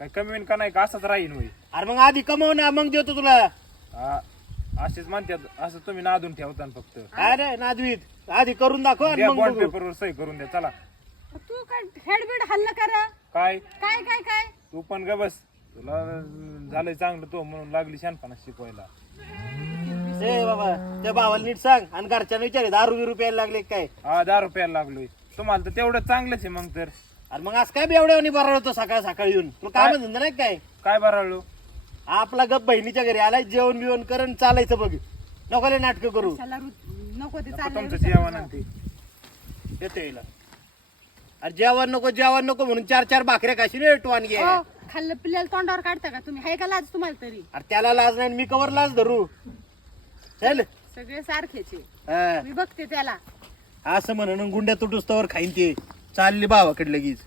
काय कमी होईन का नाही का असंच राहीन होई. अरे मग आधी कमव ना, मग देतो तुला. हा, असेच म्हणतात, असं तुम्ही नादून ठेवता ना फक्त. अरे नादवीत आधी करून दाखव आणि द्या मग बॉन्ड बघू. पेपरवर सही करून द्या. चला. तू काय हेडबीड हल्ला करा. काय काय काय काय तू पण ग बस. तुला झालंय चांगलं तो म्हणून लागली शहाणपणा शिकवायला. ए बाबा त्या भावाला नीट सांग आणि घरच्यांना विचार, दारू बिरू प्यायला लागले काय? हा, 10 रुपयाला लागलोय. तुम्हाला तर तेवढं चांगलंच आहे मग तर. अरे मग आज काय बेवड्यावनी बरा होतो सकाळ सकाळी येऊन, तुला काम धंदा नाही काय? काय बराळलो. आपला गप बहिणीच्या घरी आलाय, जेवण बिवण करून चालायचं बघ. नको लय नाटकं करू. नको ते तुमचं जेवण आणि ते. येतो येईल. अरे जेवण नको म्हणून 4-4 भाकऱ्या खाशी रे टवान घे. खाल्लं पिल्ल्याला तोंडावर काढता का तुम्ही? हाय का लाज तुम्हाला तरी? अरे त्याला लाज नाही, मी कवर लाज धरू. चल सगळे सारखेचे. हा, मी बघते त्याला. असं म्हणून गुंड्या तुटूस तवर खाईन ते. चालली भावाकडे लगेच.